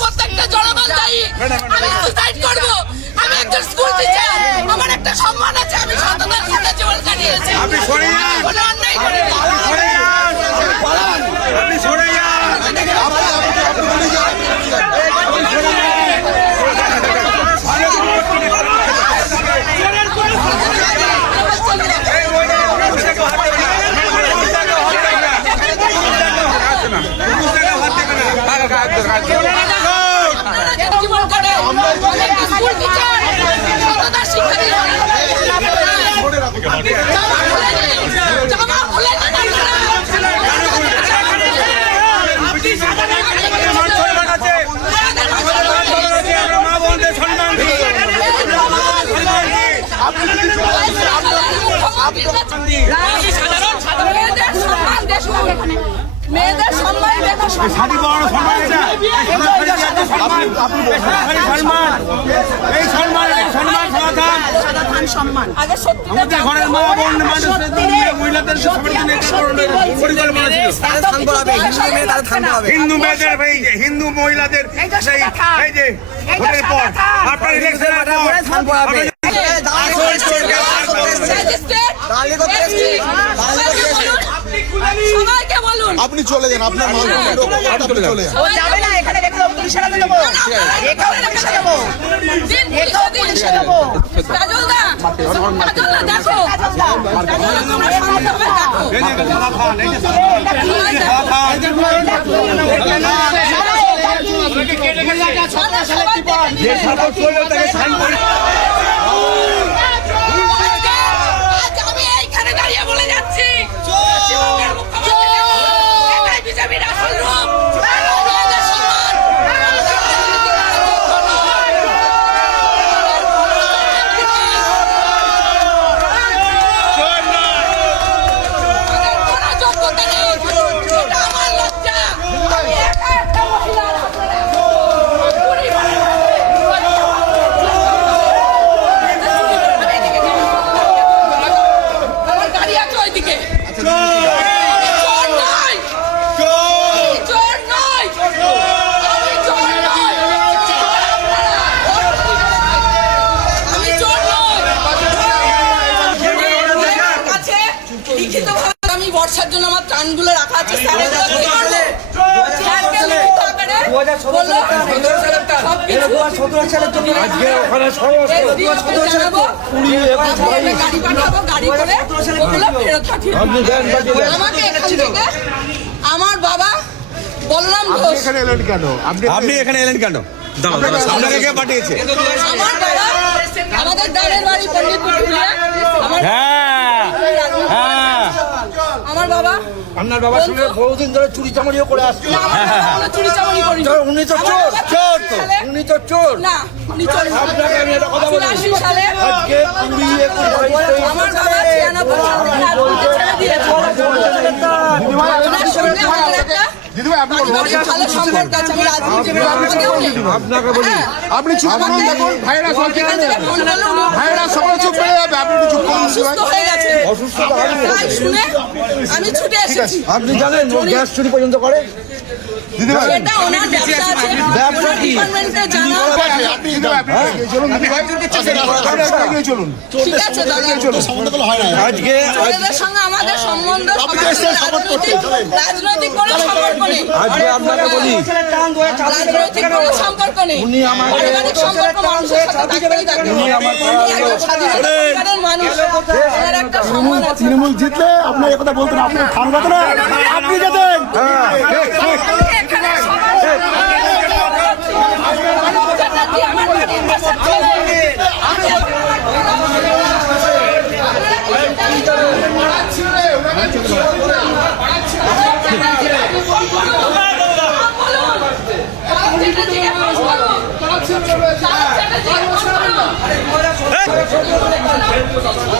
প্রত্যেকটা জনগণ দায়ী। আমি সুসাইড করবো। আমি একজন স্কুল টিচার, আমার একটা সম্মান আছে। আমি সততার সাথে জীবন কাটিয়েছি। কোনো অন্যায় করিনি। মেয়েদের সম্মান সম্মান আগে সত্যি ঘরের মা বোন মহিলাদের হিন্দু মেয়েদের হিন্দু মহিলাদের এই যে ভোটের পর আপনার ইলেকশনের আপনি চলে যান, আপনার চলে যান। আমি এইখানে দাঁড়িয়ে বলে যাচ্ছি বর্ষার জন্য আমার কানগুলো রাখা আছে। আমার বাবা বলরাম ঘোষ। আপনি এখানে এলেন কেন? আপনাকে কে পাঠিয়েছে? আমার বাবা আমাদের দাঁড়ের বাড়ি পণ্ডিতপুর। আমার বাবা আপনার বাবার সঙ্গে বহুদিন ধরে চুরি চামারিও করে আসছে। চুরি চামারি করি। উনি তো চোর, চোর তো উনি তো চোর। না, উনি চোর। আপনাকে আমি একটা কথা বলি, সালে আজকে 20 আমার বাবা 96 সালে রাজনীতি ছেড়ে দিয়েছে। দিদিভাই আপনি ভালো সম্পর্ক আছে। আমি রাজনীতি আপনাকে বলি, আপনি চুপ করুন। দেখুন ভাইরা ভাইরা সবাই চুপ করে যাবে, আপনি চুপ করুন। অসুস্থ হয়ে গেছে। অসুস্থ শুনে আমি ছুটে এসেছি। আপনি জানেন ও গ্যাস চুরি পর্যন্ত করে? দিদিভাই এটা ওনার ব্যবসা আছে। ব্যবসা কি? ডিপার্টমেন্টে জানা। আপনি চলুন দিদিভাই, চলুন। ঠিক আছে দাদা, সম্বন্ধ হয় না আজকে। ওদের সঙ্গে আমাদের সম্বন্ধ রাজনৈতিক কোনো সম্পর্ক নেই। আজকে আপনাকে বলি, রাজনৈতিক কোনো সম্পর্ক নেই। পারিবারিক সম্পর্ক মানুষের সাথে থাকতেই থাকে। উনি একজন স্বাধীনতা পরিবারের মানুষ। ওনার একটা সম্মান আছে। তৃণমূল জিতলে আপনার কথা বলতেন, আপনার ঠান্ডা না আপনি যেতেন।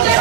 Hey!